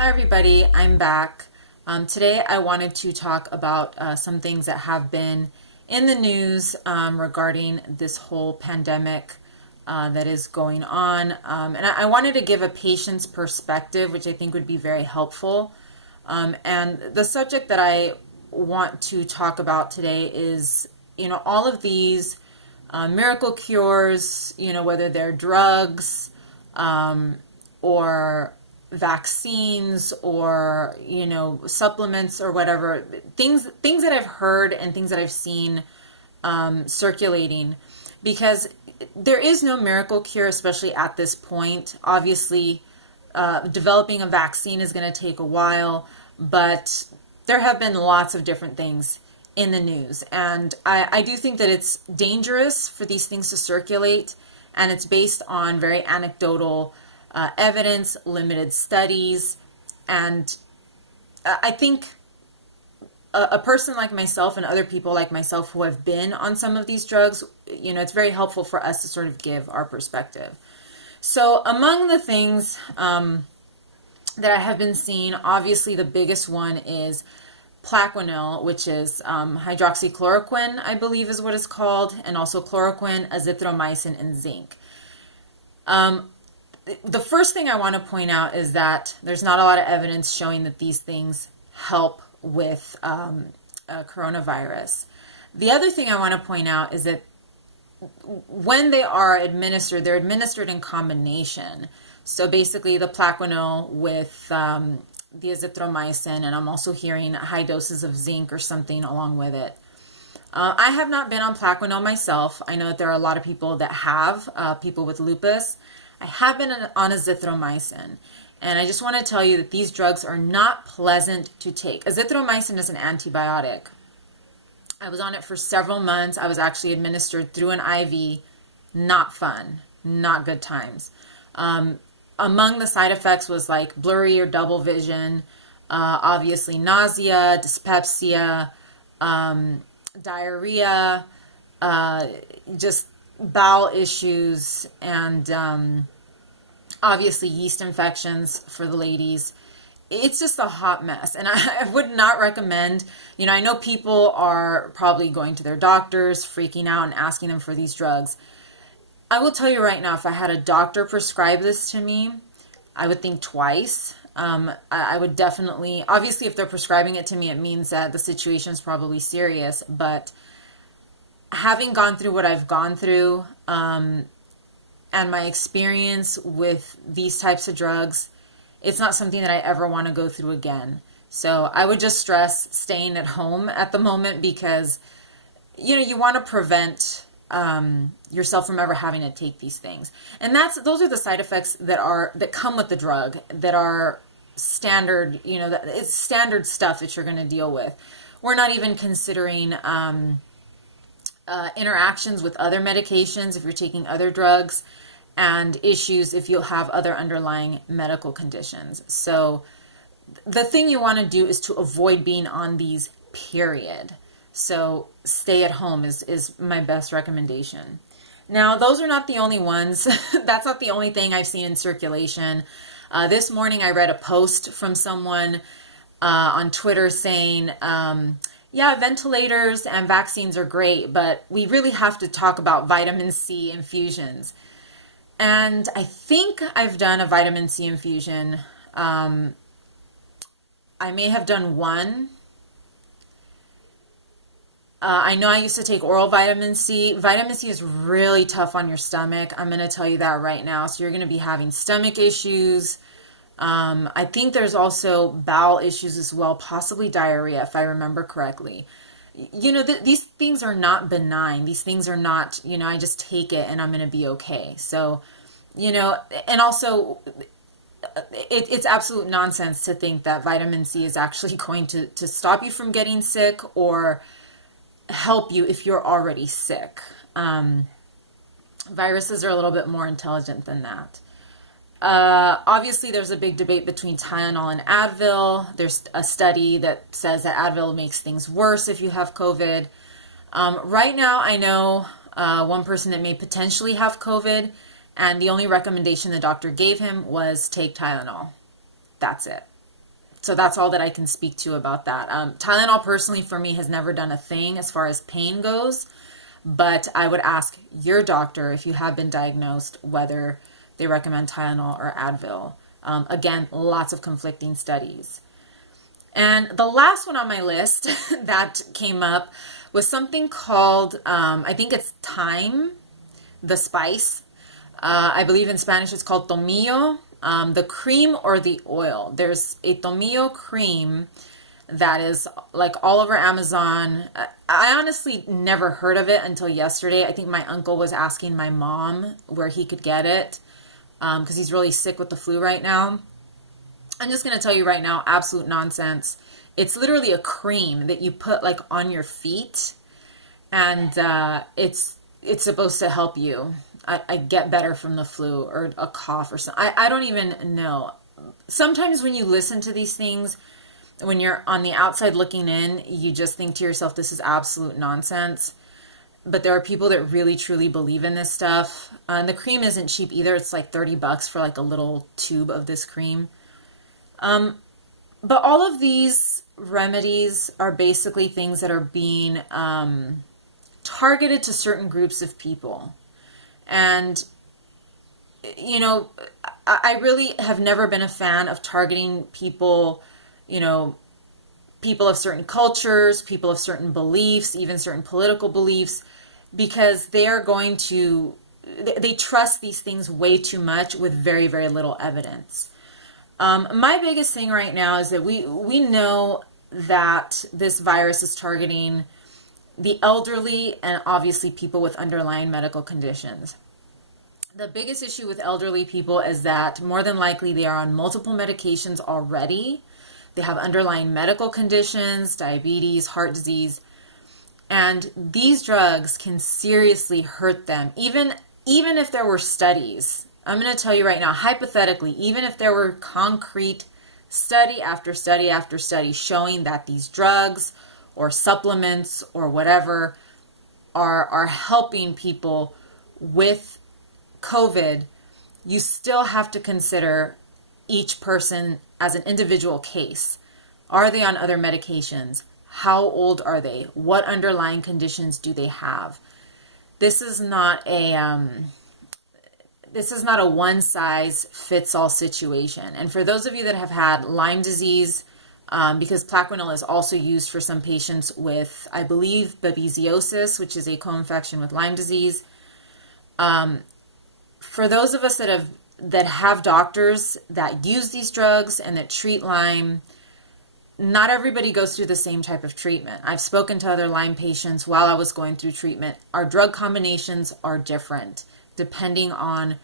Hi everybody, I'm back. Today I wanted to talk about some things that have been in the news regarding this whole pandemic that is going on. And I wanted to give a patient's perspective, which I think would be very helpful. And the subject that I want to talk about today is, all of these miracle cures, whether they're drugs or vaccines or supplements or whatever, things that I've heard and things that I've seen circulating, because there is no miracle cure, especially at this point. Obviously, developing a vaccine is going to take a while, but there have been lots of different things in the news, and I do think that it's dangerous for these things to circulate, and it's based on very anecdotal evidence, limited studies, and I think a person like myself and other people like myself who have been on some of these drugs, it's very helpful for us to sort of give our perspective. So among the things that I have been seeing, obviously the biggest one is Plaquenil, which is hydroxychloroquine, I believe is what it's called, and also chloroquine, azithromycin, and zinc. The first thing I want to point out is that there's not a lot of evidence showing that these things help with coronavirus. The other thing I want to point out is that when they are administered, they're administered in combination. So basically the Plaquenil with the azithromycin, and I'm also hearing high doses of zinc or something along with it. I have not been on Plaquenil myself. I know that there are a lot of people that have, people with lupus. I have been on azithromycin, and I just want to tell you that these drugs are not pleasant to take. Azithromycin is an antibiotic. I was on it for several months. I was actually administered through an IV. Not fun, not good times. Among the side effects was like blurry or double vision, obviously nausea, dyspepsia, diarrhea, just bowel issues, and obviously yeast infections for the ladies. It's just a hot mess, and I would not recommend, I know people are probably going to their doctors, freaking out and asking them for these drugs. I will tell you right now, if I had a doctor prescribe this to me, I would think twice. I would definitely, obviously if they're prescribing it to me, it means that the situation is probably serious, but having gone through what I've gone through, and my experience with these types of drugs, it's not something that I ever want to go through again. So I would just stress staying at home at the moment, because, you want to prevent yourself from ever having to take these things. And those are the side effects that come with the drug, that are standard, it's standard stuff that you're going to deal with. We're not even considering interactions with other medications if you're taking other drugs, and issues if you'll have other underlying medical conditions. So the thing you want to do is to avoid being on these, period. So stay at home is my best recommendation. Now, those are not the only ones. That's not the only thing I've seen in circulation. This morning I read a post from someone on Twitter saying, yeah, ventilators and vaccines are great, but we really have to talk about vitamin C infusions. And I think I've done a vitamin C infusion. I may have done one. I know I used to take oral vitamin C. Vitamin C is really tough on your stomach. I'm going to tell you that right now. So you're going to be having stomach issues. I think there's also bowel issues as well, possibly diarrhea, if I remember correctly. These things are not benign. These things are not, I just take it and I'm going to be okay. So, and also it's absolute nonsense to think that vitamin C is actually going to stop you from getting sick or help you if you're already sick. Viruses are a little bit more intelligent than that. Obviously, there's a big debate between Tylenol and Advil. There's a study that says that Advil makes things worse if you have COVID. Right now, I know one person that may potentially have COVID, and the only recommendation the doctor gave him was take Tylenol. That's it. So that's all that I can speak to about that. Tylenol personally for me has never done a thing as far as pain goes, but I would ask your doctor if you have been diagnosed whether they recommend Tylenol or Advil. Again, lots of conflicting studies. And the last one on my list that came up was something called, I think it's thyme, the spice. I believe in Spanish it's called Tomio, the cream or the oil. There's a Tomio cream that is like all over Amazon. I honestly never heard of it until yesterday. I think my uncle was asking my mom where he could get it because he's really sick with the flu right now. I'm just going to tell you right now, absolute nonsense. It's literally a cream that you put like on your feet, and it's supposed to help you. I get better from the flu or a cough or something. I don't even know. Sometimes when you listen to these things, when you're on the outside looking in, you just think to yourself, this is absolute nonsense. But there are people that really truly believe in this stuff. And the cream isn't cheap either. It's like $30 for like a little tube of this cream. But all of these remedies are basically things that are being targeted to certain groups of people. And, you know, I really have never been a fan of targeting people, you know, people of certain cultures, people of certain beliefs, even certain political beliefs, because they are going to, they trust these things way too much with very, very little evidence. My biggest thing right now is that we know that this virus is targeting the elderly and obviously people with underlying medical conditions. The biggest issue with elderly people is that more than likely they are on multiple medications already. They have underlying medical conditions, diabetes, heart disease, and these drugs can seriously hurt them. Even if there were studies, I'm going to tell you right now, hypothetically, even if there were concrete study after study after study showing that these drugs or supplements or whatever are helping people with COVID, you still have to consider each person as an individual case. Are they on other medications? How old are they? What underlying conditions do they have? This is not a one-size-fits-all situation. And for those of you that have had Lyme disease, because Plaquenil is also used for some patients with, I believe, babesiosis, which is a co-infection with Lyme disease. For those of us that have doctors that use these drugs and that treat Lyme, not everybody goes through the same type of treatment. I've spoken to other Lyme patients while I was going through treatment. Our drug combinations are different depending on,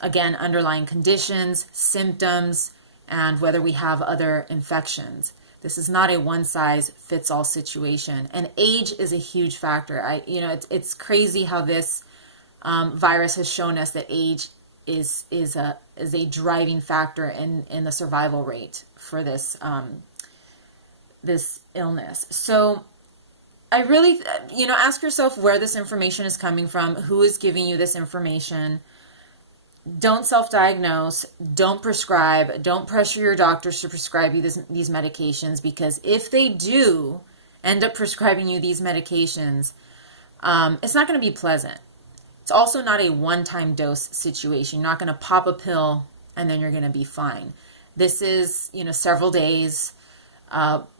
again, underlying conditions, symptoms, and whether we have other infections. This is not a one-size-fits-all situation. And age is a huge factor. It's crazy how this virus has shown us that age is a driving factor in the survival rate for this this illness. So I really, ask yourself where this information is coming from, who is giving you this information. Don't self-diagnose, don't prescribe, don't pressure your doctors to prescribe you these medications, because if they do end up prescribing you these medications, it's not going to be pleasant. It's also not a one-time dose situation. You're not going to pop a pill and then you're going to be fine. This is, several days,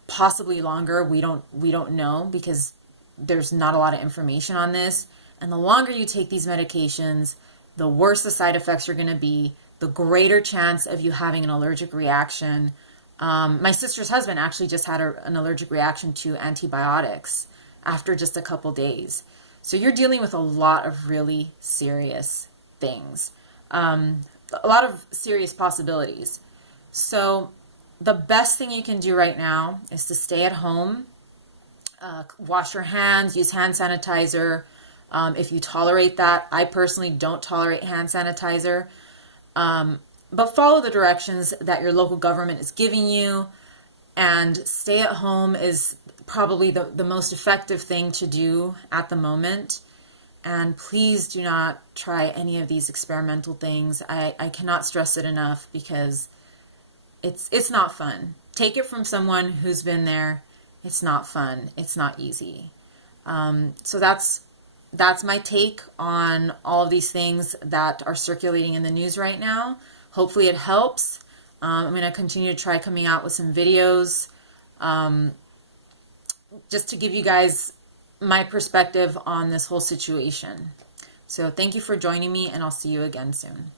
possibly longer. We don't know because there's not a lot of information on this. And the longer you take these medications, the worse the side effects are going to be, the greater chance of you having an allergic reaction. My sister's husband actually just had an allergic reaction to antibiotics after just a couple days. So you're dealing with a lot of really serious things, a lot of serious possibilities. So the best thing you can do right now is to stay at home, wash your hands, use hand sanitizer. If you tolerate that. I personally don't tolerate hand sanitizer, but follow the directions that your local government is giving you, and stay at home is probably the most effective thing to do at the moment. And please do not try any of these experimental things. I cannot stress it enough because it's not fun. take it from someone who's been there. It's not fun. It's not easy. So that's my take on all of these things that are circulating in the news right now. Hopefully it helps. I'm going to continue to try coming out with some videos just to give you guys my perspective on this whole situation. So thank you for joining me, and I'll see you again soon.